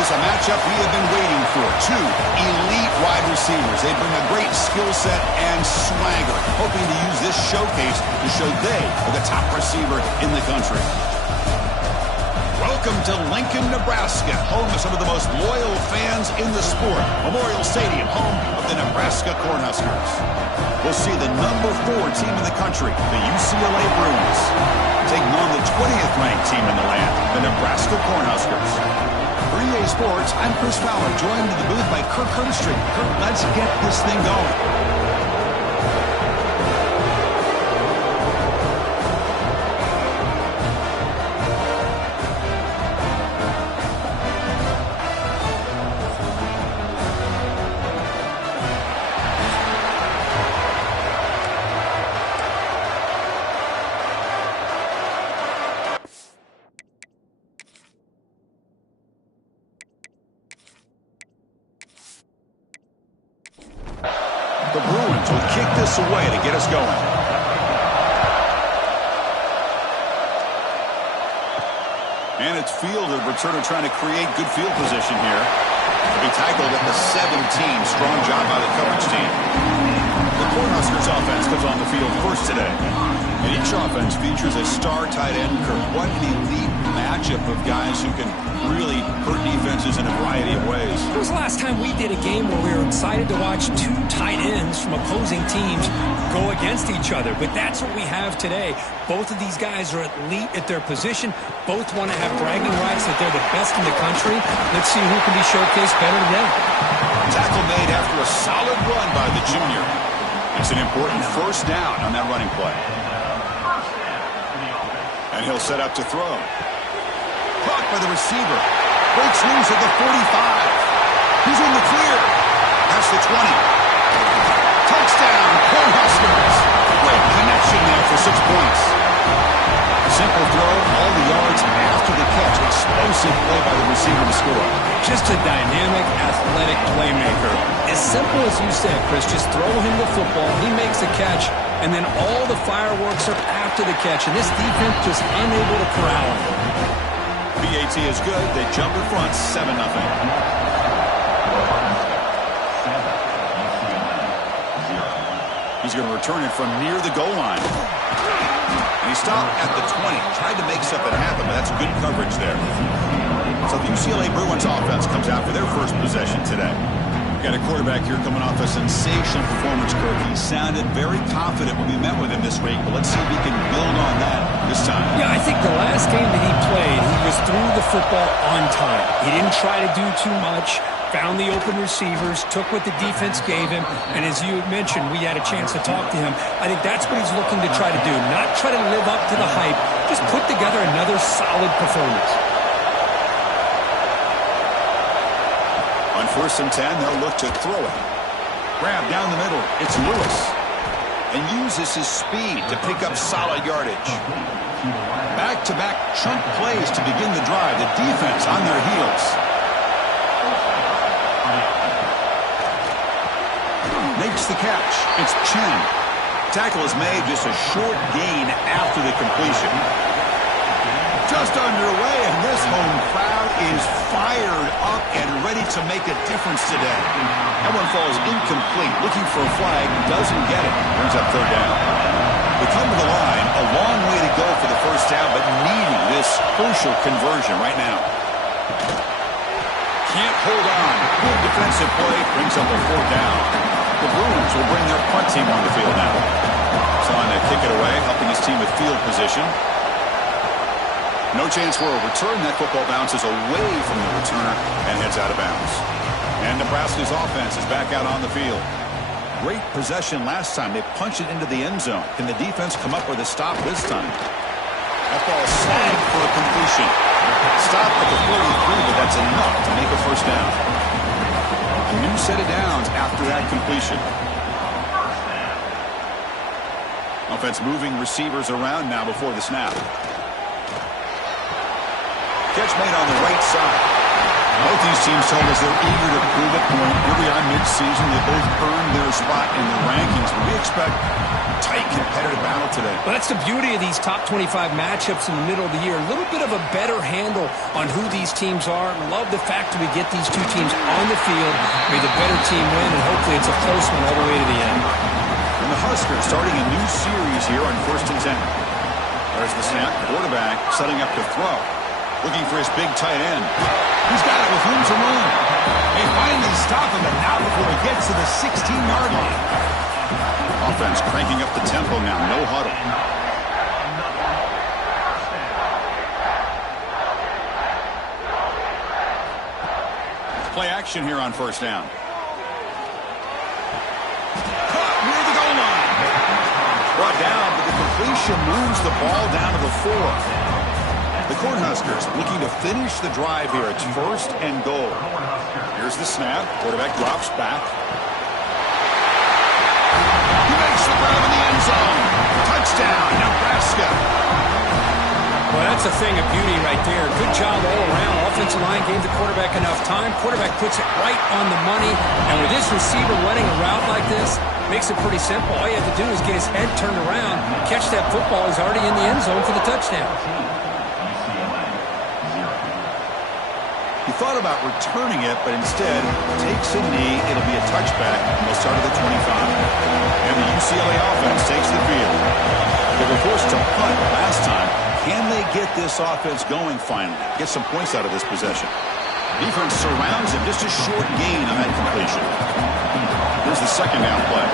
is a matchup we have been waiting for. Two elite wide receivers. They bring a great skill set and swagger, hoping to use this showcase to show they are the top receiver in the country. Welcome to Lincoln, Nebraska, home of some of the most loyal fans in the sport. Memorial Stadium, home of the Nebraska Cornhuskers. We'll see the number 4 team in the country, the UCLA Bruins, taking on the 20th ranked team in the land, the Nebraska Cornhuskers. For EA Sports, I'm Chris Fowler, joined in the booth by Kirk Herbstreit. Kirk, let's get this thing going. The Bruins will kick this away to get us going. And it's field, the returner trying to create good field position here. To be tackled at the 17. Strong job by the coverage team. The Cornhuskers offense comes on the field first today. And each offense features a star tight end. Kirk, what an elite matchup of guys who can really hurt defenses in a variety of ways. When was the last time we did a game where we were excited to watch 2 tight ends from opposing teams go against each other? But that's what we have today. Both of these guys are elite at their position. Both want to have bragging rights that they're the best in the country. Let's see who can be showcased better today. Tackle made after a solid run by the junior. It's an important first down on that running play. And he'll set up to throw. Caught by the receiver. Breaks loose at the 45. He's in the clear. That's the 20. Touchdown, Cornhuskers. Great connection there for 6 points. Simple throw, all the yards after the catch. Explosive play by the receiver to score. Just a dynamic, athletic playmaker. As simple as you said, Chris, just throw him the football. He makes the catch, and then all the fireworks are after the catch. And this defense just unable to corral him. BAT is good. They jump in front, 7-0. He's going to return it from near the goal line. And he stopped at the 20. Tried to make something happen, but that's good coverage there. So the UCLA Bruins offense comes out for their first possession today. Got a quarterback here coming off a sensational performance, Kirk. He sounded very confident when we met with him this week, but let's see if he can build on that this time. Yeah, I think the last game that he played, he was through the football on time. He didn't try to do too much, found the open receivers, took what the defense gave him, and as you mentioned, we had a chance to talk to him. I think that's what he's looking to try to do, not try to live up to the hype, just put together another solid performance. On 1st and 10, they'll look to throw it. Grab down the middle. It's Lewis. And uses his speed to pick up solid yardage. Back-to-back chunk plays to begin the drive. The defense on their heels. Makes the catch. It's Chen. Tackle is made, just a short gain after the completion. Just underway, and this home crowd is fired up and ready to make a difference today. That one falls incomplete. Looking for a flag, doesn't get it. Brings up 3rd down. They come to the line, a long way to go for the first down, but needing this crucial conversion right now. Can't hold on. Good defensive play, brings up a 4th down. The Bruins will bring their punt team on the field now. Trying to kick it away, helping his team with field position. No chance for a return. That football bounces away from the returner and heads out of bounds. And Nebraska's offense is back out on the field. Great possession last time. They punched it into the end zone. Can the defense come up with a stop this time? That ball snagged for a completion. Stop at the 43, but that's enough to make a first down. A new set of downs after that completion. Offense moving receivers around now before the snap. Catch made on the right side. Both these teams told us they're eager to prove it. Here we are mid-season. They both earned their spot in the rankings. But we expect tight, competitive battle today. Well, that's the beauty of these top 25 matchups in the middle of the year. A little bit of a better handle on who these teams are. Love the fact that we get these two teams on the field. May the better team win, and hopefully it's a close one all the way to the end. And the Huskers starting a new series here on 1st and 10. There's the snap. Quarterback setting up to throw. Looking for his big tight end. He's got it with room to run. They finally stop him, and not before he gets to the 16-yard line. Offense cranking up the tempo now. No huddle. Play action here on 1st down. Caught near the goal line. Brought down, but the completion moves the ball down to the 4. The Cornhuskers looking to finish the drive here. It's 1st and goal. Here's the snap. Quarterback drops back. He makes the grab in the end zone. Touchdown, Nebraska. Well, that's a thing of beauty right there. Good job all around. Offensive line gave the quarterback enough time. Quarterback puts it right on the money. And with this receiver running a route like this, makes it pretty simple. All you have to do is get his head turned around, catch that football. He's already in the end zone for the touchdown. He thought about returning it, but instead takes a knee. It'll be a touchback, and they'll start at the 25. And the UCLA offense takes the field. They were forced to punt last time. Can they get this offense going finally? Get some points out of this possession. Defense surrounds him. Just a short gain on that completion. Here's the 2nd down play.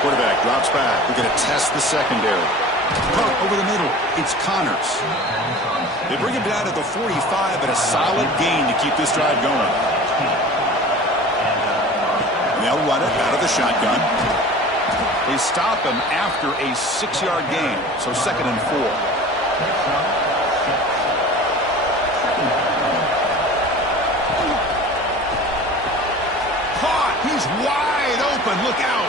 Quarterback drops back. We're going to test the secondary. Pump over the middle. It's Connors. They bring him down to the 45, and a solid gain to keep this drive going. And they'll run it out of the shotgun. They stop him after a 6-yard gain, so 2nd and 4. Caught! He's wide open. Look out!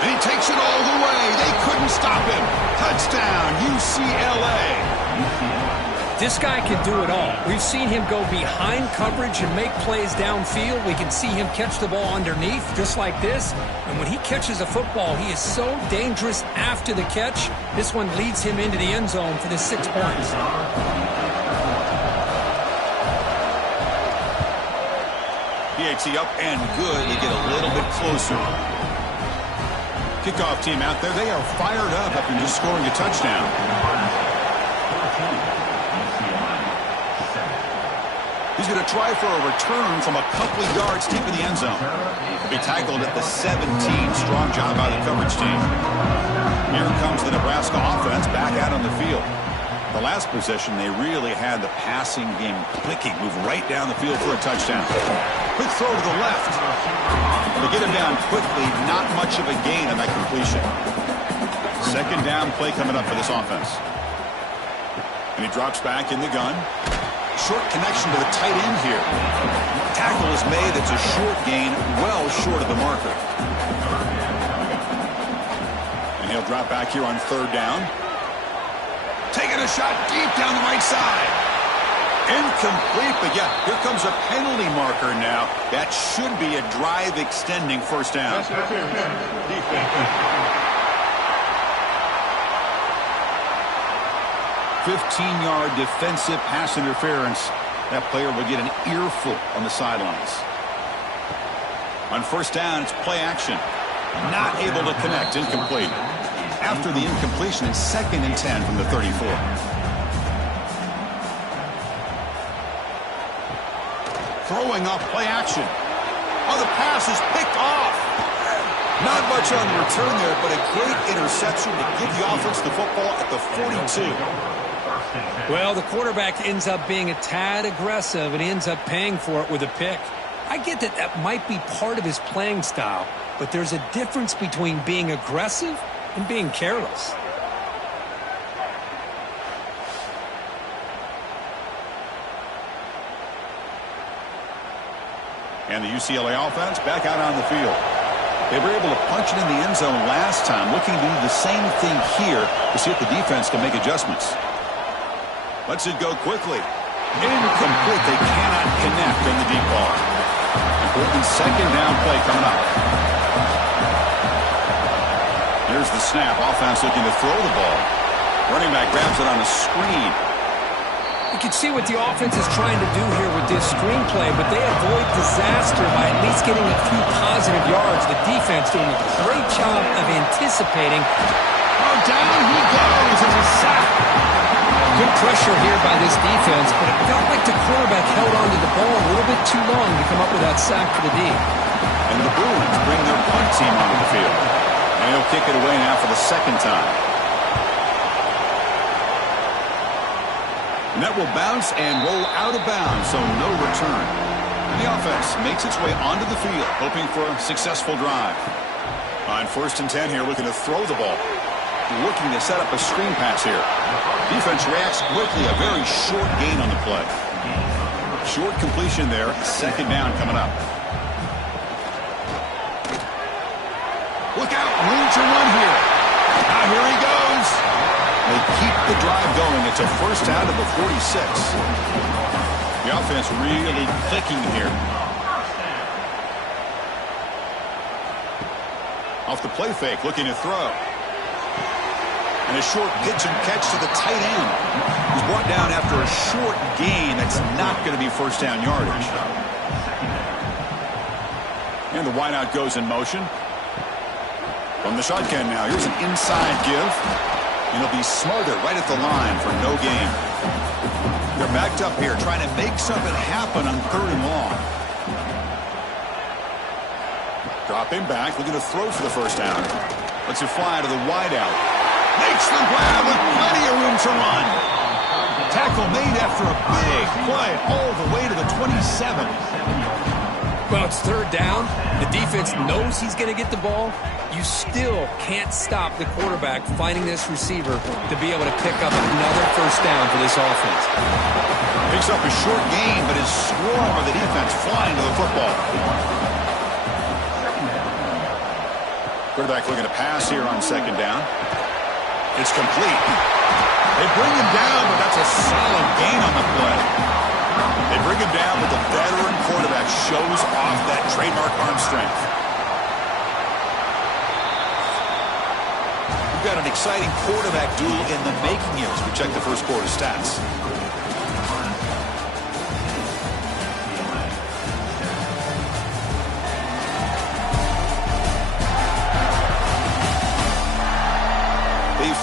And he takes it all the way. They couldn't stop him. Touchdown, UCLA. This guy can do it all. We've seen him go behind coverage and make plays downfield. We can see him catch the ball underneath, just like this. And when he catches a football, he is so dangerous after the catch. This one leads him into the end zone for the 6 points. PAT up and good. They get a little bit closer. Kickoff team out there. They are fired up after just scoring a touchdown. He's going to try for a return from a couple of yards deep in the end zone. He'll be tackled at the 17. Strong job by the coverage team. Here comes the Nebraska offense back out on the field. The last possession, they really had the passing game clicking. Move right down the field for a touchdown. Quick throw to the left. They get him down quickly. Not much of a gain on that completion. 2nd down play coming up for this offense. And he drops back in the gun. Short connection to the tight end here. Tackle is made. It's a short gain, well short of the marker. And he'll drop back here on 3rd down. Taking a shot deep down the right side. Incomplete, but yeah, here comes a penalty marker now. That should be a drive-extending 1st down. 15-yard defensive pass interference. That player will get an earful on the sidelines. On 1st down, it's play action. Not able to connect. Incomplete. After the incompletion, it's 2nd and 10 from the 34. Throwing off play action. Oh, the pass is picked off. Not much on the return there, but a great interception to give the offense the football at the 42. Well, the quarterback ends up being a tad aggressive, and he ends up paying for it with a pick. I get that that might be part of his playing style, but there's a difference between being aggressive and being careless. And the UCLA offense back out on the field. They were able to punch it in the end zone last time, looking to do the same thing here to see if the defense can make adjustmts. Lets it go quickly. Incomplete. They cannot connect on the deep ball. Important 2nd down play coming up. Here's the snap. Offense looking to throw the ball. Running back grabs it on a screen. You can see what the offense is trying to do here with this screenplay, but they avoid disaster by at least getting a few positive yards. The defense doing a great job of anticipating. Oh, down he goes. It's a sack. Good pressure here by this defense, but it felt like the quarterback held onto the ball a little bit too long to come up with that sack for the D. And the Bruins bring their punt team onto the field. And he'll kick it away now for the second time. And that will bounce and roll out of bounds, so no return. And the offense makes its way onto the field, hoping for a successful drive. On 1st and 10 here, looking to throw the ball. Looking to set up a screen pass here. Defense reacts quickly, a very short gain on the play. Short completion there, second down coming up. Look out, room to run here. Now here he goes. They keep the drive going. It's a first down to the 46. The offense really clicking here. Off the play fake, looking to throw. And a short pitch and catch to the tight end. He's brought down after a short gain. That's not going to be first down yardage. And the wideout goes in motion. From the shotgun now, here's an inside give. And he'll be smothered right at the line for no gain. They're backed up here trying to make something happen on 3rd and long. Drop him back, looking to throw for the first down. Lets it fly to the wideout. Makes the grab with plenty of room to run. Tackle made after a big play all the way to the 27. Well, it's 3rd down. The defense knows he's going to get the ball. You still can't stop the quarterback finding this receiver to be able to pick up another first down for this offense. Picks up a short gain, but his swarm of the defense flying to the football. Quarterback looking to pass here on 2nd down. It's complete. They bring him down, but that's a solid gain on the play. They bring him down, but the veteran quarterback shows off that trademark arm strength. We've got an exciting quarterback duel in the making here as we check the first quarter stats.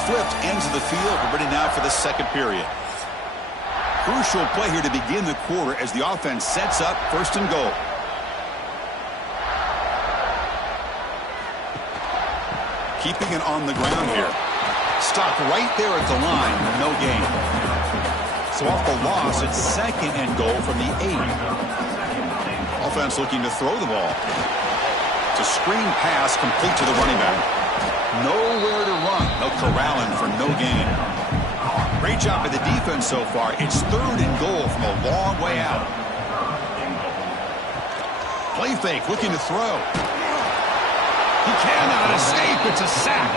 Flipped ends of the field. We're ready now for the second period. Crucial play here to begin the quarter as the offense sets up 1st and goal. Keeping it on the ground here. Stopped right there at the line. No gain. So off the loss, it's 2nd and goal from the 8. Offense looking to throw the ball. It's a screen pass complete to the running back. Nowhere to run. They'll corral him for no gain. Great job by the defense so far. It's 3rd and goal from a long way out. Play fake, looking to throw. He cannot escape. It's a sack.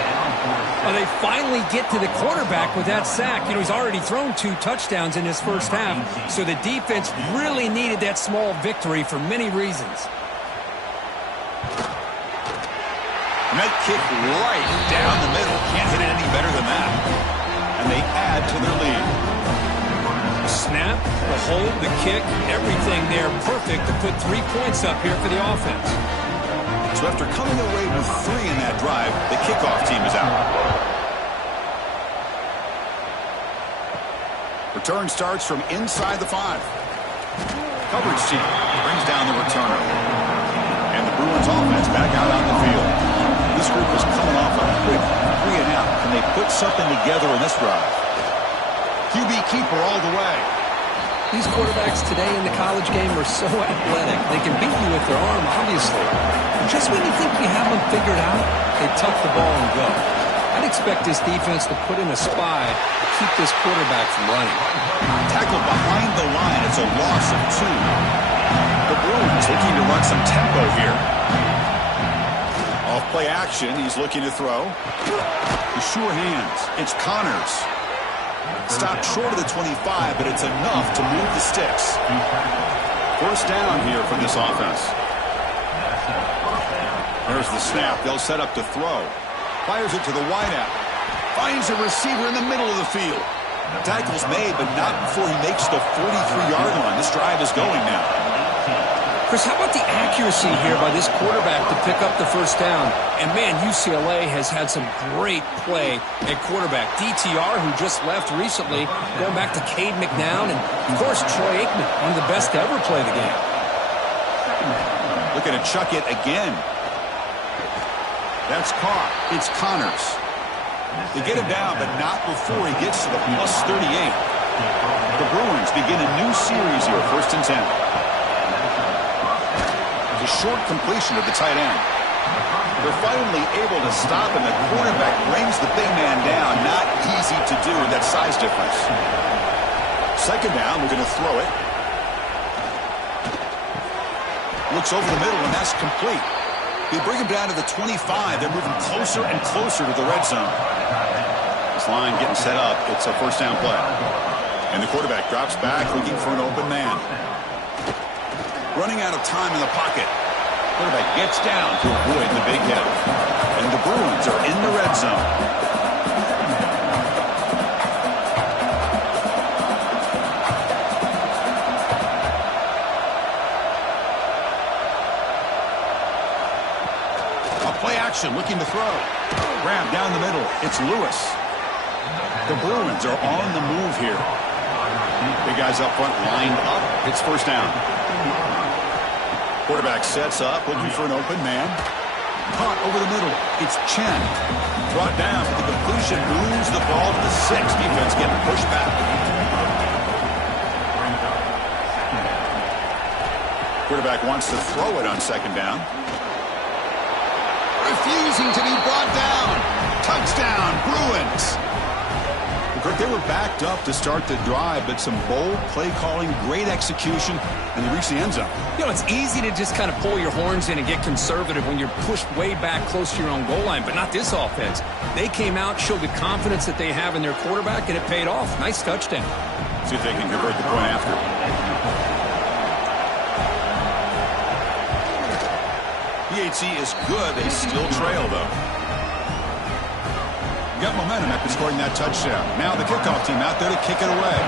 Well, they finally get to the quarterback with that sack. You know, he's already thrown 2 touchdowns in his first half, so the defense really needed that small victory for many reasons. And that kick right down the middle. Can't hit it any better than that. And they add to their lead. The snap, the hold, the kick, everything there perfect to put 3 points up here for the offense. So after coming away with 3 in that drive, the kickoff team is out. Return starts from inside the 5. Coverage team brings down the returner. And the Bruins offense back out on the field. This group is coming off a quick 3 and out. Can they put something together in this drive? QB keeper all the way. These quarterbacks today in the college game are so athletic. They can beat you with their arm, obviously. Just when you think you have them figured out, they tuck the ball and go. I'd expect this defense to put in a spy to keep this quarterback from running. Tackled behind the line. It's a loss of 2. The Bruins looking to run some tempo here. Off play action, he's looking to throw. The sure hands. It's Connors. Stopped short of the 25, but it's enough to move the sticks. First down here for this offense. There's the snap. They'll set up to throw. Fires it to the wideout. Finds a receiver in the middle of the field. Tackle's made, but not before he makes the 43-yard line. This drive is going now. Chris, how about the accuracy here by this quarterback to pick up the first down? And, man, UCLA has had some great play at quarterback. DTR, who just left recently, going back to Cade McNown, and, of course, Troy Aikman, one of the best to ever play the game. Looking to chuck it again. That's caught. It's Connors. They get him down, but not before he gets to the plus 38. The Bruins begin a new series here, 1st and 10. A short completion of the tight end. They're finally able to stop, and the quarterback brings the big man down. Not easy to do with that size difference. 2nd down, we're going to throw it. Looks over the middle, and that's complete. They bring him down to the 25. They're moving closer and closer to the red zone. This line getting set up. It's a 1st down play. And the quarterback drops back, looking for an open man. Running out of time in the pocket. Quarterback gets down to avoid the big hit. And the Bruins are in the red zone. Play action, looking to throw. Grab down the middle. It's Lewis. The Bruins are on the move here. Big guys up front lined up. It's 1st down. Quarterback sets up, looking for an open man. Caught over the middle. It's Chen. Brought down, but the completion moves the ball to the 6. Defense getting pushed back. Quarterback wants to throw it on 2nd down. Refusing to be brought down. Touchdown, Bruins. They were backed up to start the drive, but some bold play calling, great execution, and they reached the end zone. You know, it's easy to just kind of pull your horns in and get conservative when you're pushed way back close to your own goal line, but not this offense. They came out, showed the confidence that they have in their quarterback, and it paid off. Nice touchdown. See if they can convert the point after. PHC is good. They still trail, though. Got momentum after scoring that touchdown. Now the kickoff team out there to kick it away.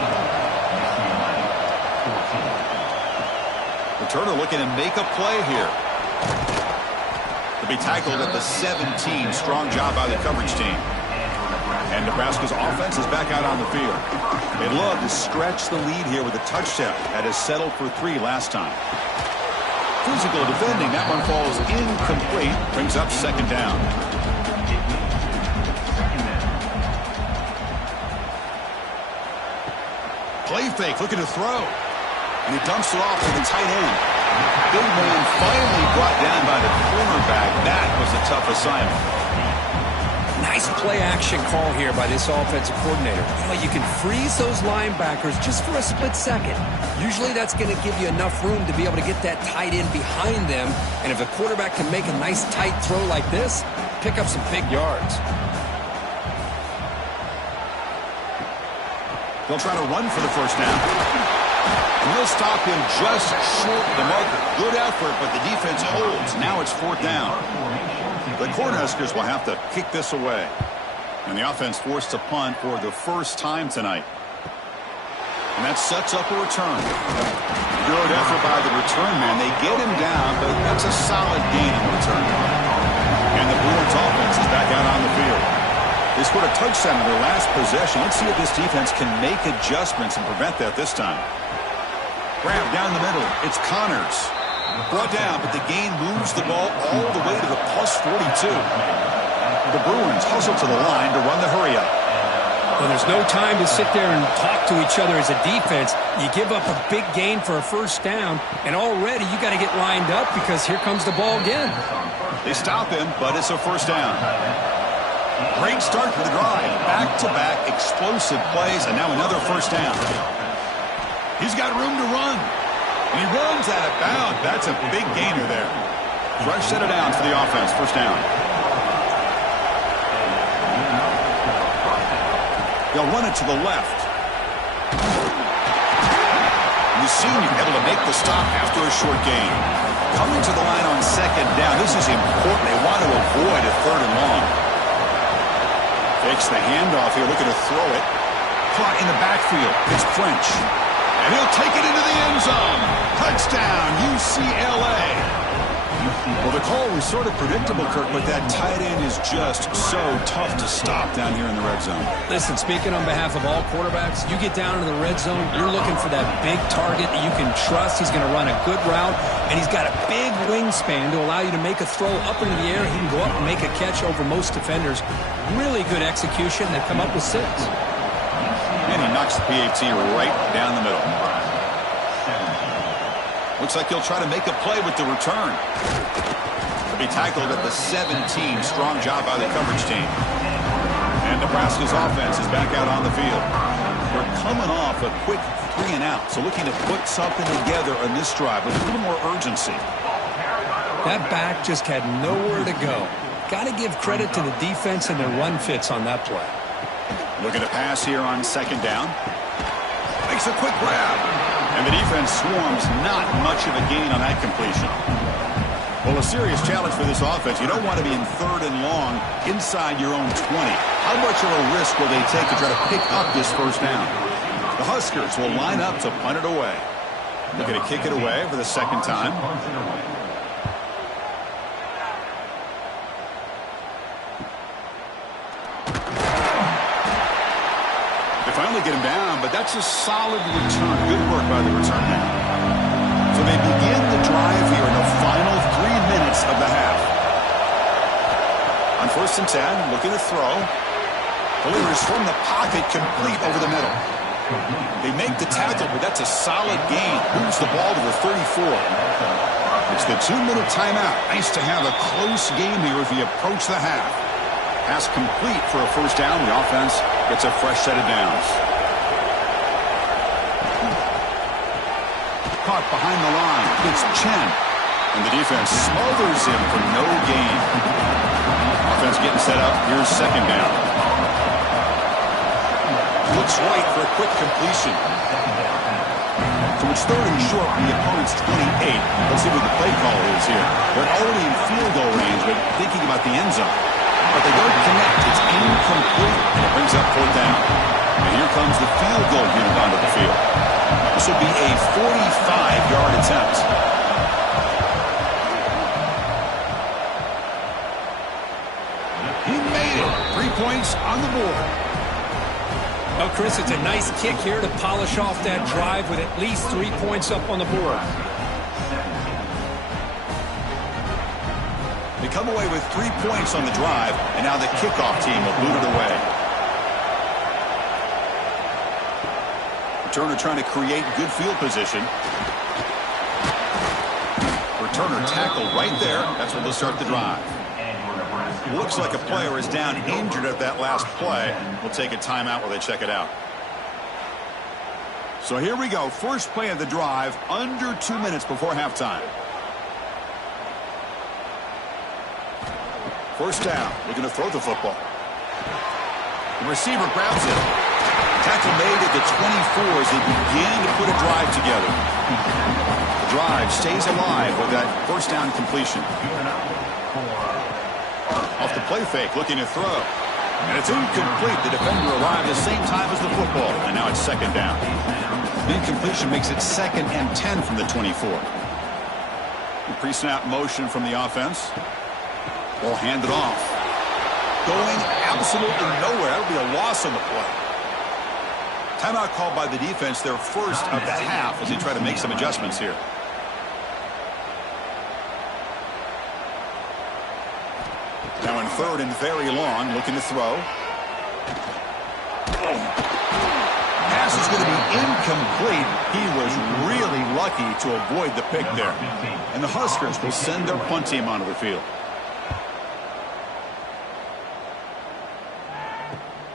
Returner looking to make a play here. To be tackled at the 17. Strong job by the coverage team. And Nebraska's offense is back out on the field. They'd love to stretch the lead here with a touchdown. That has settled for 3 last time. Physical defending. That one falls incomplete. Brings up 2nd down. Play fake. Looking to throw. And he dumps it off to the tight end. Big man finally brought down by the cornerback. That was a tough assignment. Nice play action call here by this offensive coordinator. You know, you can freeze those linebackers just for a split second. Usually that's going to give you enough room to be able to get that tight end behind them. And if a quarterback can make a nice tight throw like this, pick up some big yards. They'll try to run for the 1st down. And they'll stop him just short of the marker. Good effort, but the defense holds. Now it's 4th down. The Cornhuskers will have to kick this away. And the offense forced to punt for the 1st time tonight. And that sets up a return. Good effort by the return man. They get him down, but that's a solid gain in return. And the Bruins offense is back out on the field. They scored a touchdown in their last possession. Let's see if this defense can make adjustments and prevent that this time. Grab down the middle. It's Connors. Brought down, but the gain moves the ball all the way to the plus 42. The Bruins hustle to the line to run the hurry up. Well, there's no time to sit there and talk to each other as a defense. You give up a big gain for a 1st down, and already you got to get lined up because here comes the ball again. They stop him, but it's a 1st down. Great start to the drive. Back-to-back explosive plays, and now another 1st down. He's got room to run. And he runs out of bounds. That's a big gainer there. Rush set it down for the offense. 1st down. They'll run it to the left. And the senior able to make the stop after a short gain. Coming to the line on 2nd down. This is important. They want to avoid a 3rd and long. Takes the handoff here, looking to throw it. Caught in the backfield. It's French. And he'll take it into the end zone. Touchdown, UCLA. Well, the call was sort of predictable, Kirk, but that tight end is just so tough to stop down here in the red zone. Listen, speaking on behalf of all quarterbacks, you get down to the red zone, you're looking for that big target that you can trust. He's going to run a good route, and he's got a big wingspan to allow you to make a throw up into the air. He can go up and make a catch over most defenders. Really good execution. They come up with 6. And he knocks the PAT right down the middle. Looks like he'll try to make a play with the return. He'll be tackled at the 17. Strong job by the coverage team. And Nebraska's offense is back out on the field. We're coming off a quick 3 and out, so looking to put something together on this drive with a little more urgency. That back just had nowhere to go. Got to give credit to the defense and their run fits on that play. Looking to pass here on 2nd down. Makes a quick grab. And the defense swarms, not much of a gain on that completion. Well, a serious challenge for this offense. You don't want to be in 3rd and long inside your own 20. How much of a risk will they take to try to pick up this 1st down? The Huskers will line up to punt it away. Looking to kick it away for the 2nd time. Finally get him down, but that's a solid return. Good work by the return man. So they begin the drive here in the final 3 minutes of the half. On 1st and 10, looking to throw. Delivers from the pocket, complete over the middle. They make the tackle, but that's a solid gain. Moves the ball to the 34. It's the 2-minute timeout. Nice to have a close game here as we approach the half. Pass complete for a 1st down. The offense gets a fresh set of downs. Caught behind the line. It's Chen. And the defense smothers him for no gain. Offense getting set up. Here's 2nd down. Looks right for a quick completion. So it's 3rd and short from the opponent's 28. Let's see what the play call is here. They're already in field goal range, but thinking about the end zone. But they don't connect. It's incomplete, and it brings up 4th down. And here comes the field goal unit onto the field. This will be a 45-yard attempt. He made it. 3 points on the board. Well, Chris, it's a nice kick here to polish off that drive with at least 3 points up on the board. They come away with 3 points on the drive, and now the kickoff team will boot it away. Returner trying to create good field position. Returner tackled right there. That's where they'll start the drive. Looks like a player is down injured at that last play. We'll take a timeout while they check it out. So here we go. First play of the drive, under 2 minutes before halftime. 1st down, looking to throw the football. The receiver grabs it. Tackle made at the 24 as they begin to put a drive together. The drive stays alive with that 1st down completion. Off the play fake, looking to throw. And it's incomplete. The defender arrived at the same time as the football. And now it's 2nd down. The incompletion makes it 2nd and 10 from the 24. Pre-snap motion from the offense. Ball handed off. Going absolutely nowhere. That'll be a loss on the play. Timeout called by the defense, their 1st of the half, as they try to make some adjustments here. Now in 3rd and very long, looking to throw. Pass is going to be incomplete. He was really lucky to avoid the pick there. And the Huskers will send their punt team onto the field.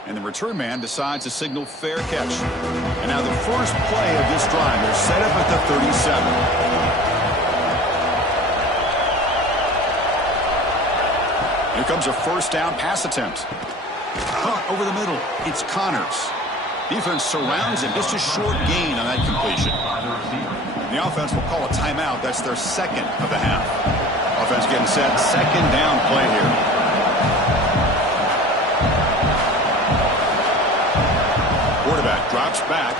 And the return man decides to signal fair catch. And now the first play of this drive, they're set up at the 37. Here comes a 1st down pass attempt. Caught over the middle. It's Connors. Defense surrounds him. Just a short gain on that completion. The offense will call a timeout. That's their 2nd of the half. Offense getting set. 2nd down play here. quarterback drops back.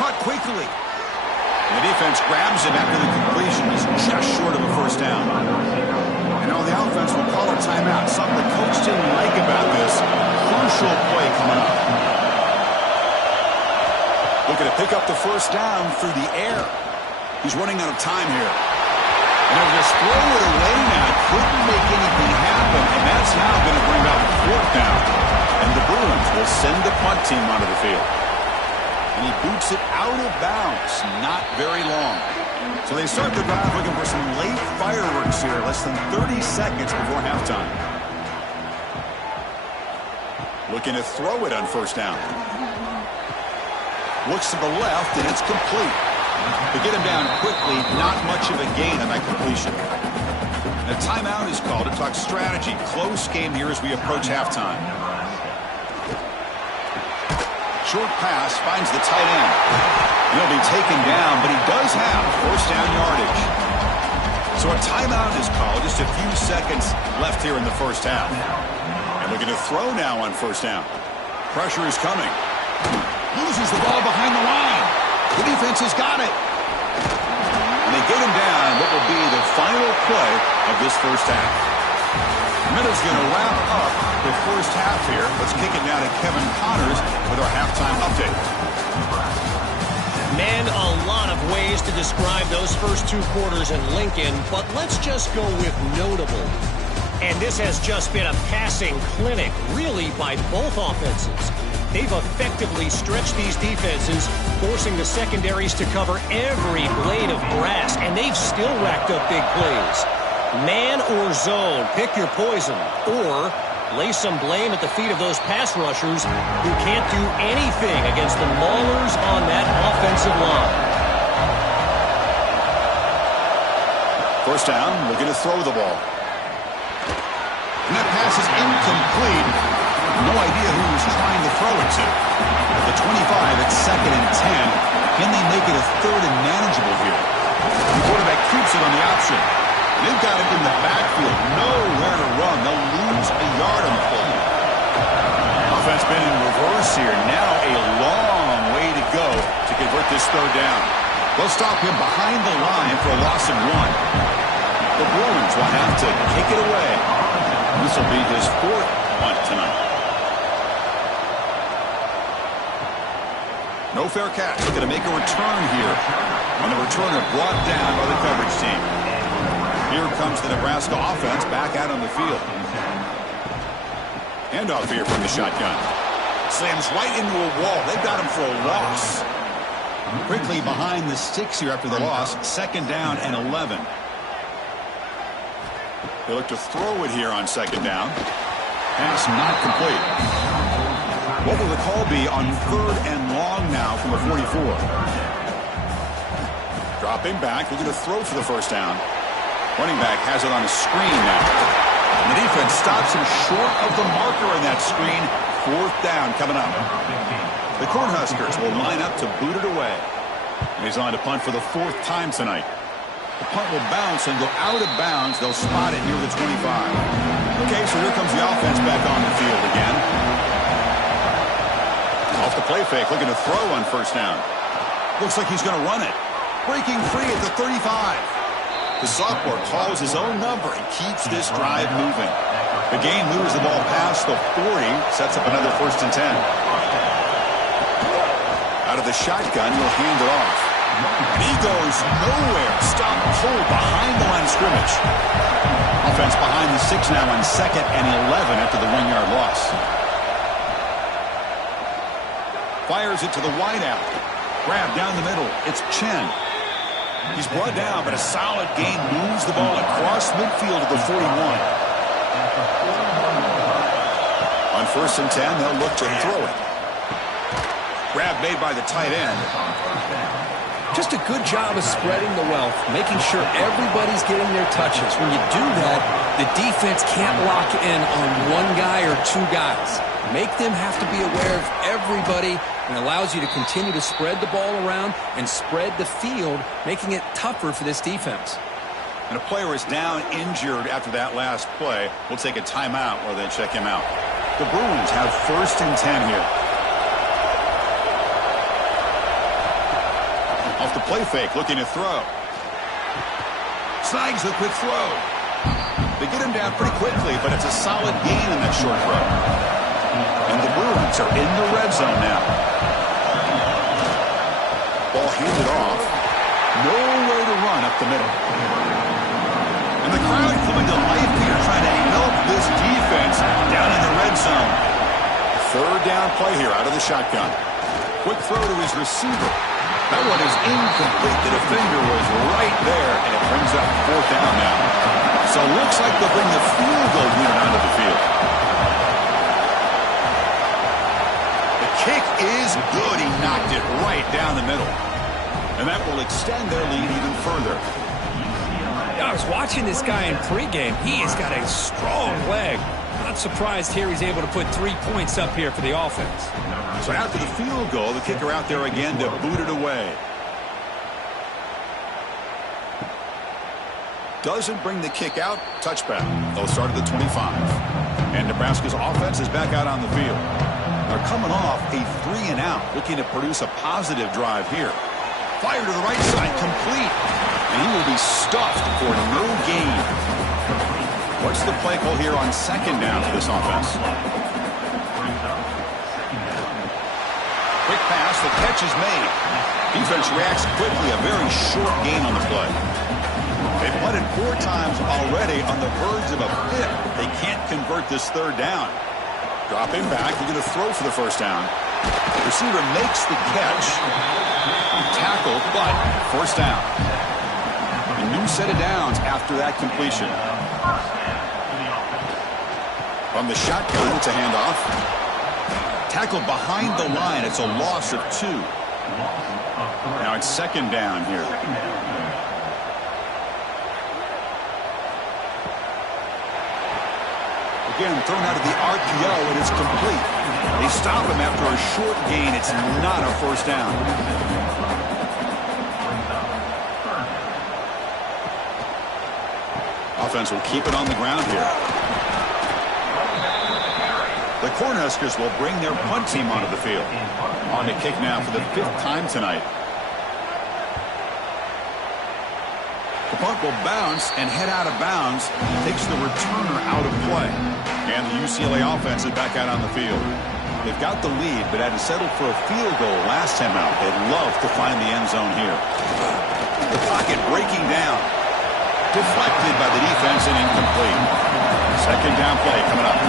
Caught quickly. And the defense grabs him after the completion. He's just short of a first down. And now the offense will call a timeout. Something the coach didn't like about this. Crucial play coming up. Looking to pick up the first down through the air. He's running out of time here. And they'll just throw it away now. Couldn't make anything happen. And that's now going to bring about the fourth down. And the Bruins will send the punt team onto the field. And he boots it out of bounds. Not very long. So they start the drive looking for some late fireworks here. Less than 30 seconds before halftime. Looking to throw it on first down. Looks to the left, and it's complete. To get him down quickly, not much of a gain on that completion. A timeout is called to talk strategy. Close game here as we approach halftime. Short pass finds the tight end. He'll be taken down, but he does have first down yardage. So a timeout is called. Just a few seconds left here in the first half. And looking to throw now on first down. Pressure is coming. Loses the ball behind the line. The defense has got it. And they get him down what will be the final play of this first half. Minutes going to wrap up the first half here. Let's kick it now to Kevin Connors with our halftime update. Man, a lot of ways to describe those first two quarters in Lincoln, but let's just go with notable. And this has just been a passing clinic, really, by both offenses. They've effectively stretched these defenses, forcing the secondaries to cover every blade of grass, and they've still racked up big plays. Man or zone, pick your poison, or lay some blame at the feet of those pass rushers who can't do anything against the maulers on that offensive line. First down, looking to throw the ball. And that pass is incomplete. No idea who he's trying to throw it to. At the 25, it's 2nd and 10. Can they make it a 3rd and manageable here? The quarterback keeps it on the option. They've got it in the backfield. Nowhere to run. They'll lose a yard on the play. Offense been in reverse here. Now a long way to go to convert this 3rd down. They'll stop him behind the line for a loss of 1. The Bruins will have to kick it away. This will be his 4th punt tonight. No fair catch. They're going to make a return here. And the returner brought down by the coverage team. Here comes the Nebraska offense back out on the field. Handoff here from the shotgun. Slams right into a wall. They've got him for a loss. Quickly behind the sticks here after the loss. 2nd down and 11. They look to throw it here on 2nd down. Pass not complete. What will the call be on 3rd and long now from the 44? Dropping back, looking to throw for the first down. Running back has it on a screen now. And the defense stops him short of the marker in that screen. 4th down coming up. The Cornhuskers will line up to boot it away. And he's on to punt for the 4th time tonight. The punt will bounce and go out of bounds. They'll spot it near the 25. Okay, so here comes the offense back on the field again. Off the play fake, looking to throw on first down. Looks like he's going to run it. Breaking free at the 35. The sophomore calls his own number and keeps this drive moving. The game moves the ball past the 40, sets up another 1st and 10. Out of the shotgun, he'll hand it off. And he goes nowhere. Stop pull behind the line of scrimmage. Offense behind the 6 now on 2nd and 11 after the 1-yard loss. Fires it to the wideout. Grab down the middle. It's Chen. He's brought down, but a solid gain moves the ball across midfield to the 41. On 1st and 10, they'll look to throw it. Grab made by the tight end. Just a good job of spreading the wealth, making sure everybody's getting their touches. When you do that, the defense can't lock in on one guy or 2 guys. Make them have to be aware of everybody, and allows you to continue to spread the ball around and spread the field, making it tougher for this defense. And a player is down injured after that last play. We'll take a timeout while they check him out. The Bruins have 1st and 10 here. the play fake, looking to throw. Snags the quick throw. They get him down pretty quickly, but it's a solid gain in that short throw. And the Bruins are in the red zone now. Ball handed off. Nowhere to run up the middle. And the crowd coming to life here, trying to help this defense down in the red zone. Third down play here out of the shotgun. Quick throw to his receiver. That one is incomplete. The defender was right there, and it brings up fourth down now. So it looks like they'll bring the field goal unit onto the field. The kick is good. He knocked it right down the middle. And that will extend their lead even further. I was watching this guy in pregame. He has got a strong leg. Not surprised here he's able to put 3 points up here for the offense. So after the field goal, the kicker out there again to boot it away. Doesn't bring the kick out. Touchback. They'll start at the 25. And Nebraska's offense is back out on the field. They're coming off a 3-and-out, looking to produce a positive drive here. Fire to the right side, complete. And he will be stuffed for no gain. What's the play call here on second down for this offense? Quick pass, the catch is made. Defense reacts quickly, a very short gain on the play. They've punted 4 times already on the verge of a pick. They can't convert this third down. Drop him back, they're going to throw for the first down. The receiver makes the catch. Tackle, but first down. A new set of downs after that completion. From the shotgun, it's a handoff. Tackled behind the line. It's a loss of 2. Now it's second down here. Again, thrown out of the RPO, and it's complete. They stop him after a short gain. It's not a first down. Offense will keep it on the ground here. The Cornhuskers will bring their punt team onto the field. On to kick now for the 5th time tonight. The punt will bounce and head out of bounds. Takes the returner out of play. And the UCLA offense is back out on the field. They've got the lead, but had to settle for a field goal last time out. They'd love to find the end zone here. The pocket breaking down. Deflected by the defense and incomplete. Second down play coming up.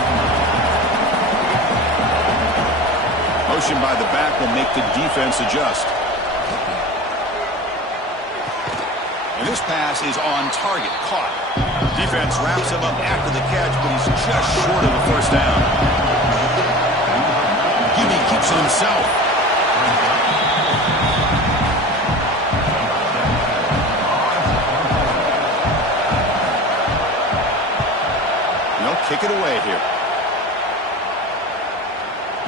Motion by the back will make the defense adjust. And this pass is on target, caught. Defense wraps him up after the catch, but he's just short of the first down. Gimme keeps it himself. They'll kick it away here.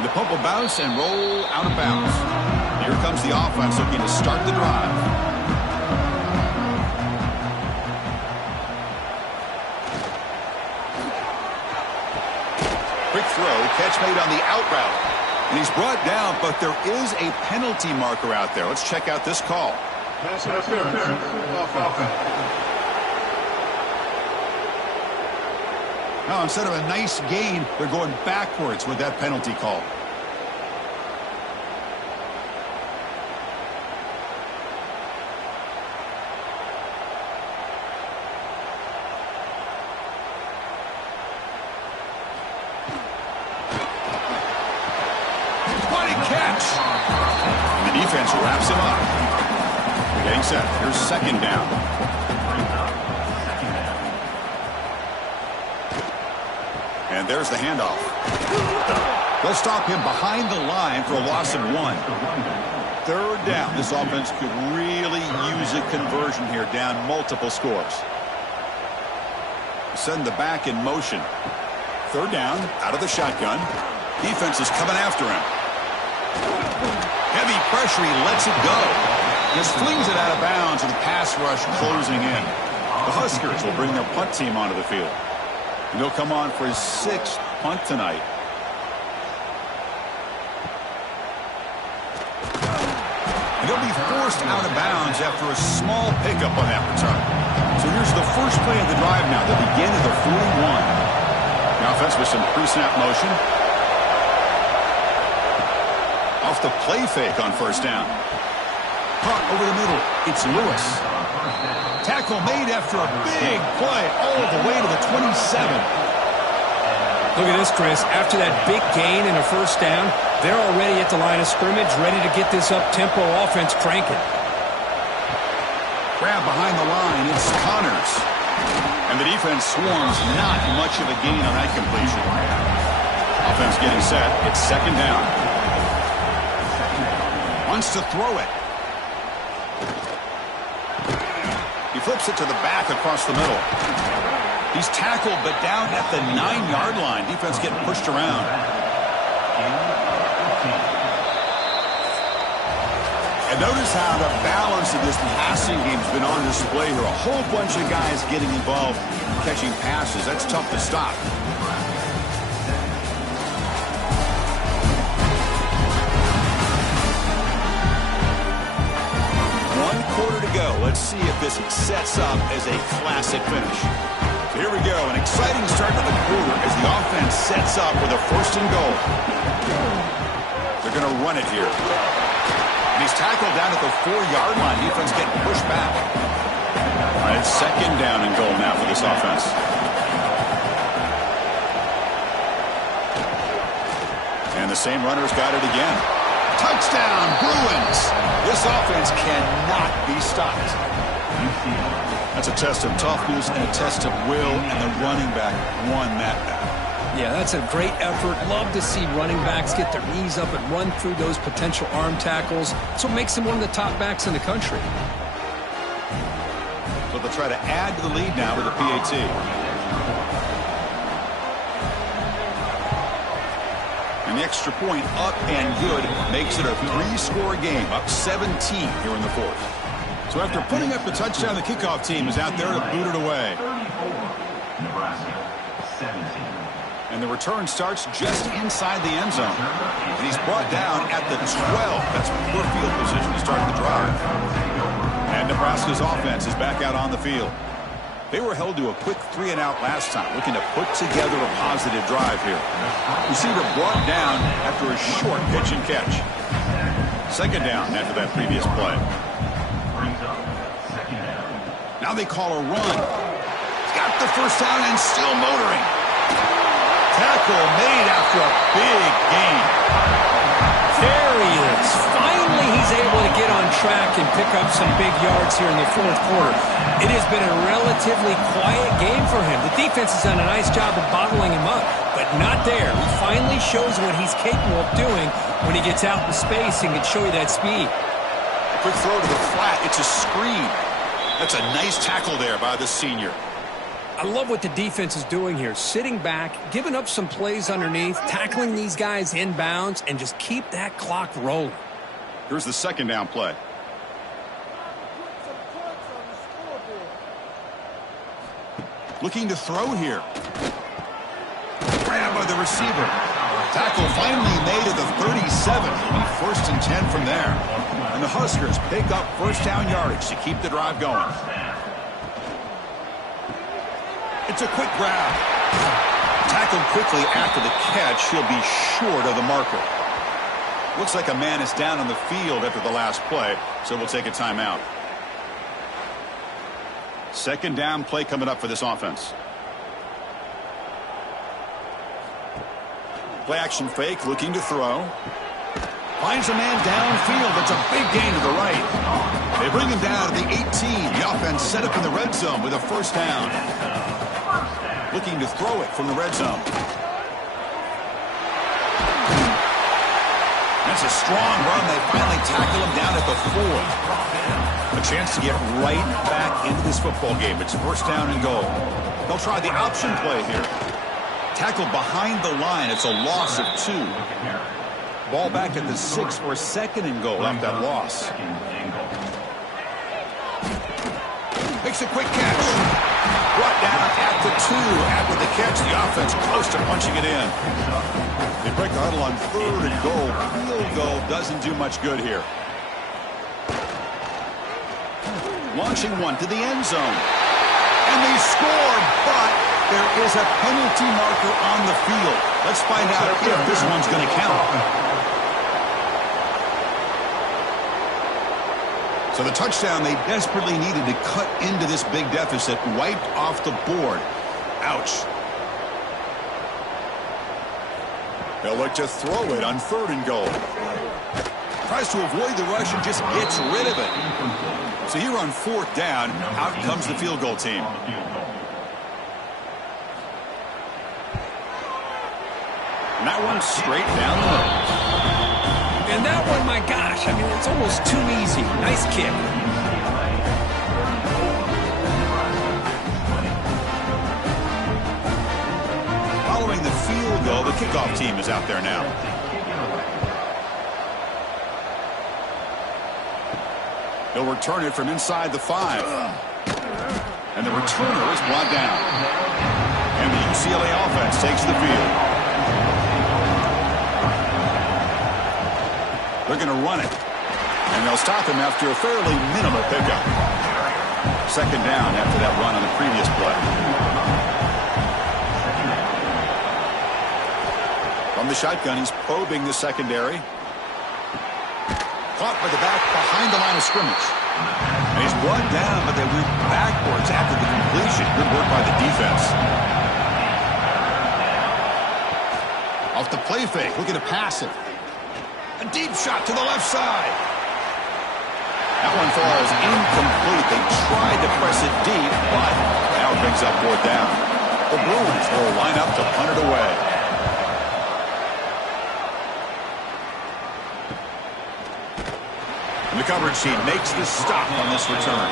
The punt will bounce and roll out of bounds. Here comes the offense looking to start the drive. Quick throw, catch made on the out route. And he's brought down, but there is a penalty marker out there. Let's check out this call. Pass interference. Now, instead of a nice gain, they're going backwards with that penalty call. What a catch! And the defense wraps him up. Getting set. Here's second down. And there's the handoff. They'll stop him behind the line for a loss of 1. Third down. This offense could really use a conversion here, down multiple scores. Send the back in motion. Third down, out of the shotgun. Defense is coming after him. Heavy pressure, he lets it go. Just flings it out of bounds with the pass rush closing in. The Huskers will bring their punt team onto the field. And he'll come on for his 6th punt tonight. And He'll be forced out of bounds after a small pickup on that return. So here's the first play of the drive now, the begin of the 41. The offense with some pre-snap motion. Off the play fake on first down. Caught over the middle. It's Lewis. Tackle made after a big play all the way to the 27. Look at this, Chris. After that big gain and a first down, they're already at the line of scrimmage, ready to get this up-tempo offense cranking. Grab behind the line. It's Connors. And the defense swarms. Not much of a gain on that completion. Offense getting set. It's second down. Wants to throw it. He flips it to the back across the middle. He's tackled, but down at the 9-yard line. Defense getting pushed around. And notice how the balance of this passing game has been on display here. A whole bunch of guys getting involved catching passes. That's tough to stop. Quarter to go. Let's see if this sets up as a classic finish. So here we go. An exciting start to the quarter as the offense sets up with a first and goal. They're going to run it here. And he's tackled down at the 4-yard line. Defense getting pushed back. All right, it's second down and goal now for this offense. And the same runner's got it again. Touchdown, Bruins. This offense cannot be stopped. That's a test of toughness and a test of will, and the running back won that battle. Yeah, that's a great effort. Love to see running backs get their knees up and run through those potential arm tackles. That's what makes him one of the top backs in the country. So they'll try to add to the lead now with a PAT. And the extra point up and good makes it a 3-score game, up 17 here in the fourth. So after putting up the touchdown, the kickoff team is out there to boot it away. Nebraska, 17. And the return starts just inside the end zone. And he's brought down at the 12. That's poor field position to start the drive. And Nebraska's offense is back out on the field. They were held to a quick 3-and-out last time, looking to put together a positive drive here. Receiver brought down after a short pitch and catch. Second down after that previous play. Now they call a run. He's got the first down and still motoring. Tackle made after a big gain. There he is. Finally, he's able to get on track and pick up some big yards here in the fourth quarter. It has been a relatively quiet game for him. The defense has done a nice job of bottling him up, but not there. He finally shows what he's capable of doing when he gets out in space and can show you that speed. A quick throw to the flat. It's a screen. That's a nice tackle there by the senior. I love what the defense is doing here. Sitting back, giving up some plays underneath, tackling these guys inbounds, and just keep that clock rolling. Here's the second down play. Looking to throw here. Grab by the receiver. Tackle finally made at the 37. It'll be first and 10 from there. And the Huskers pick up first down yardage to keep the drive going. It's a quick grab. Tackled quickly after the catch. He'll be short of the marker. Looks like a man is down on the field after the last play, so we'll take a timeout. Second down play coming up for this offense. Play action fake, looking to throw. Finds a man downfield. That's a big gain to the right. They bring him down to the 18. The offense set up in the red zone with a first down. Looking to throw it from the red zone. That's a strong run. They finally tackle him down at the 4. A chance to get right back into this football game. It's first down and goal. They'll try the option play here. Tackled behind the line. It's a loss of 2. Ball back at the 6 for a second and goal after that loss. Makes a quick catch. Brought down at the 2 after the catch. The offense close to punching it in. They break the huddle on 3rd and goal. Field goal doesn't do much good here. Launching one to the end zone. And they score, but there is a penalty marker on the field. Let's find out if this one's going to count. So the touchdown they desperately needed to cut into this big deficit wiped off the board. Ouch. They'll look to throw it on 3rd and goal. Tries to avoid the rush and just gets rid of it. So here on 4th down, out comes the field goal team. And that one's straight down the middle. And that one, my gosh, I mean, it's almost too easy. Nice kick. Following the field goal, the kickoff team is out there now. He'll return it from inside the 5. And the returner is brought down. And the UCLA offense takes the field. They're going to run it. And they'll stop him after a fairly minimal pickup. 2nd down after that run on the previous play. From the shotgun, he's probing the secondary. Caught by the back behind the line of scrimmage. And he's brought down, but they went backwards after the completion. Good work by the defense. Off the play fake, looking to pass it. A deep shot to the left side. That one falls incomplete. They tried to press it deep, but now it brings up 4th down. The Bruins will line up to punt it away. And the coverage team makes the stop on this return.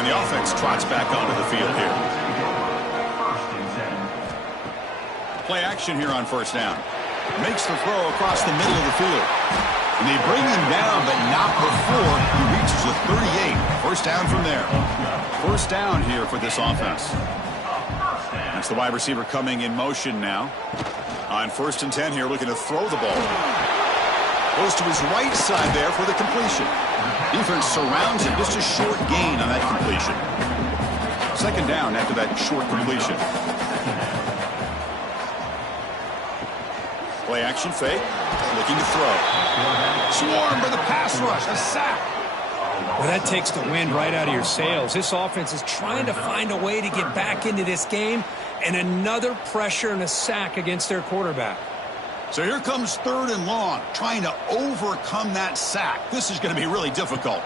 And the offense trots back onto the field here. Play action here on 1st down. Makes the throw across the middle of the field. And they bring him down, but not before he reaches the 38. 1st down from there. 1st down here for this offense. That's the wide receiver coming in motion now. On 1st and 10 here, looking to throw the ball. Goes to his right side there for the completion. Defense surrounds him. Just a short gain on that completion. 2nd down after that short completion. Play action fake. Looking to throw. Swarmed by the pass rush. A sack. Well, that takes the wind right out of your sails. This offense is trying to find a way to get back into this game, and another pressure and a sack against their quarterback. So here comes 3rd and long, trying to overcome that sack. This is going to be really difficult.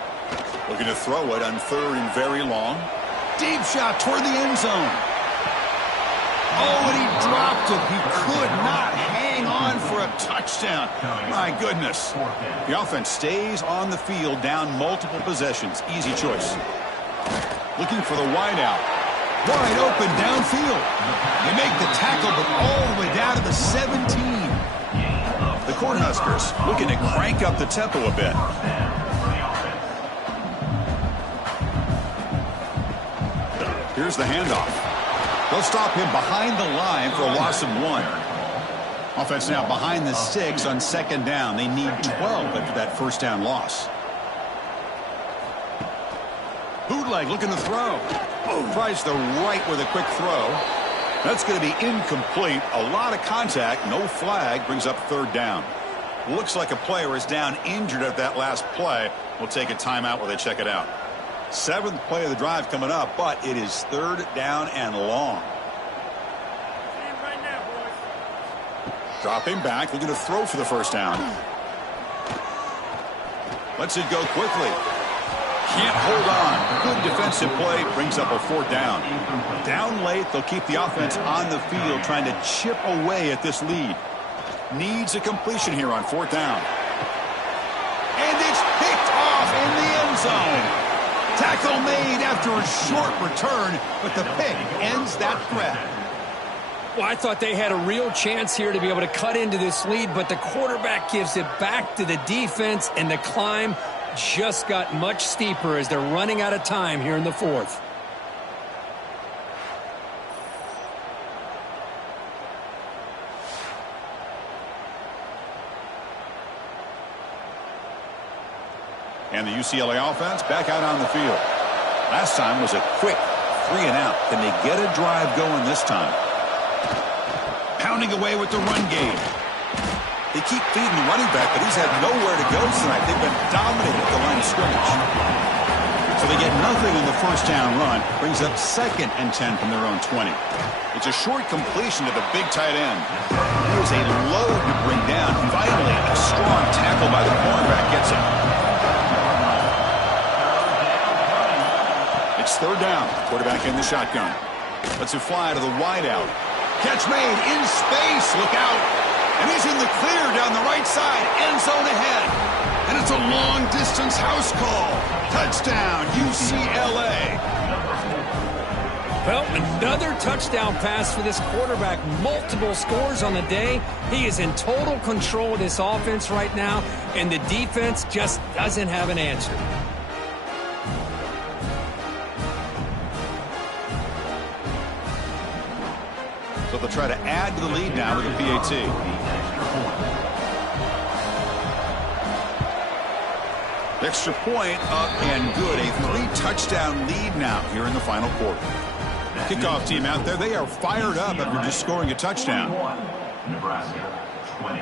Looking to throw it on 3rd and very long. Deep shot toward the end zone. Oh, and he dropped it. He could not hang on for a touchdown. My goodness. The offense stays on the field, down multiple possessions. Easy choice. Looking for the wideout. Wide open downfield. They make the tackle, but all the way down to the 17. The Cornhuskers looking to crank up the tempo a bit. Here's the handoff. They'll stop him behind the line for a loss of 1. Offense now behind the 6 on 2nd down. They need 12 after that 1st down loss. Bootleg looking to throw. Tries the right with a quick throw. That's going to be incomplete. A lot of contact. No flag. Brings up 3rd down. Looks like a player is down injured at that last play. We'll take a timeout while they check it out. 7th play of the drive coming up, but it is 3rd down and long. Dropping back, looking to throw for the 1st down. Lets it go quickly. Can't hold on. Good defensive play, brings up a 4th down. Down late, they'll keep the offense on the field, trying to chip away at this lead. Needs a completion here on 4th down. And it's picked off in the end zone. Tackle made after a short return, but the pick ends that threat. Well, I thought they had a real chance here to be able to cut into this lead, but the quarterback gives it back to the defense, and the climb just got much steeper as they're running out of time here in the 4th. And the UCLA offense back out on the field. Last time was a quick 3 and out. Can they get a drive going this time? Pounding away with the run game. They keep feeding the running back, but he's had nowhere to go tonight. They've been dominating at the line of scrimmage. So they get nothing in the first down run. Brings up 2nd and 10 from their own 20. It's a short completion to the big tight end. It was a load to bring down. Finally, a strong tackle by the cornerback gets him. It's 3rd down. Quarterback in the shotgun. Lets it fly to the wideout. Catch made in space. Look out. And he's in the clear down the right side. End zone ahead. And it's a long-distance house call. Touchdown, UCLA. Well, another touchdown pass for this quarterback. Multiple scores on the day. He is in total control of this offense right now, and the defense just doesn't have an answer. So they'll try to add to the lead now with a PAT. Extra point up and good. A 3-touchdown lead now here in the final quarter. Kickoff team out there, they are fired up after just scoring a touchdown. Nebraska 20.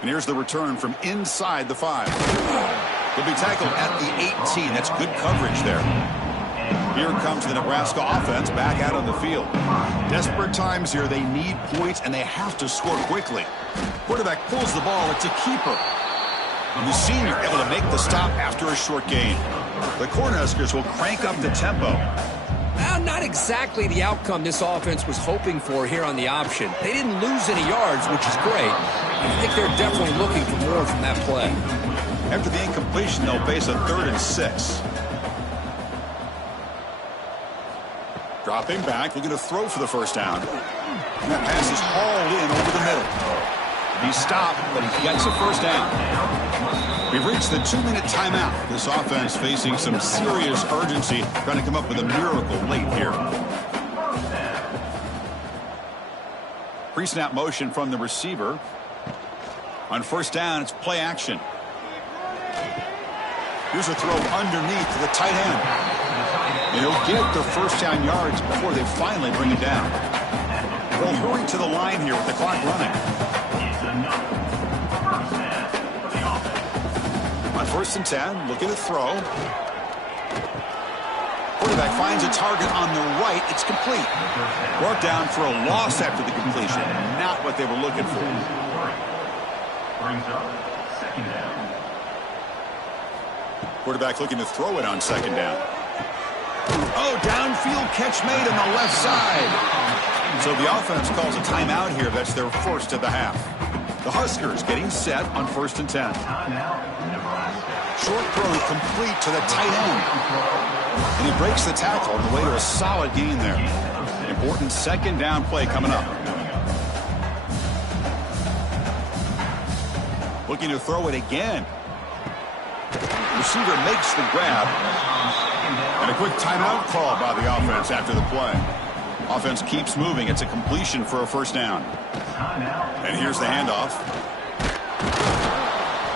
And here's the return from inside the 5. He'll be tackled at the 18. That's good coverage there. Here comes the Nebraska offense back out on the field. Desperate times here. They need points, and they have to score quickly. Quarterback pulls the ball. It's a keeper. And the senior able to make the stop after a short gain. The Cornhuskers will crank up the tempo. Well, not exactly the outcome this offense was hoping for here on the option. They didn't lose any yards, which is great. I think they're definitely looking for more from that play. After the incompletion, they'll face a 3rd and 6. Dropping back, looking to throw for the first down. And that pass is hauled in over the middle. He stopped, but he gets a first down. We've reached the 2-minute timeout. This offense facing some serious urgency, trying to come up with a miracle late here. Pre-snap motion from the receiver. On first down, it's play action. Here's a throw underneath to the tight end. And he'll get the first down yards before they finally bring it down. They'll hurry to the line here with the clock running. On 1st and 10, looking to throw. Quarterback finds a target on the right. It's complete. Brought down for a loss after the completion. Not what they were looking for. Brings up 2nd down. Quarterback looking to throw it on 2nd down. Oh, downfield catch made on the left side. So the offense calls a timeout here. That's their first of the half. The Huskers getting set on 1st and 10. Short throw complete to the tight end. And he breaks the tackle on the way to a solid gain there. Important 2nd down play coming up. Looking to throw it again. Receiver makes the grab. And a quick timeout call by the offense after the play. Offense keeps moving. It's a completion for a first down. And here's the handoff.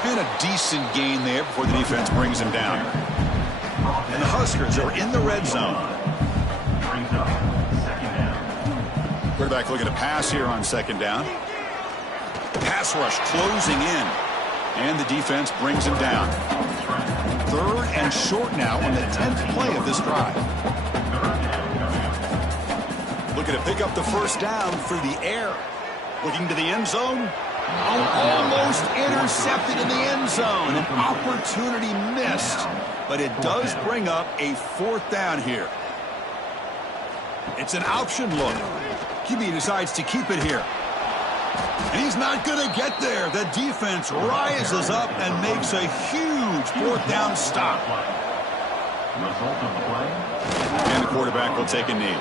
And a decent gain there before the defense brings him down. And the Huskers are in the red zone. Quarterback looking to pass here on 2nd down. Pass rush closing in. And the defense brings him down. 3rd and short now on the 10th play of this drive. Looking to pick up the first down through the air. Looking to the end zone. Almost intercepted in the end zone. An opportunity missed. But it does bring up a 4th down here. It's an option look. QB decides to keep it here. And he's not going to get there. The defense rises up and makes a huge 4th down stop. And the quarterback will take a knee.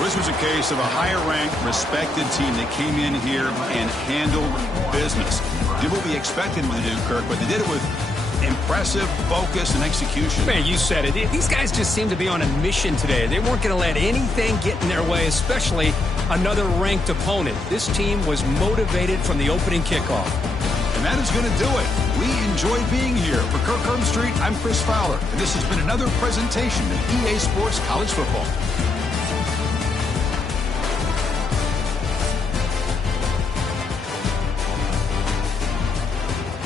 This was a case of a higher-ranked, respected team that came in here and handled business. Did what we expected them to do, Kirk, but they did it with impressive focus and execution. Man, you said it. These guys just seem to be on a mission today. They weren't going to let anything get in their way, especially another ranked opponent. This team was motivated from the opening kickoff. And And that is going to do it. We enjoyed being here. For Kirk Herbstreit, I'm Chris Fowler. And this has been another presentation of EA Sports College Football.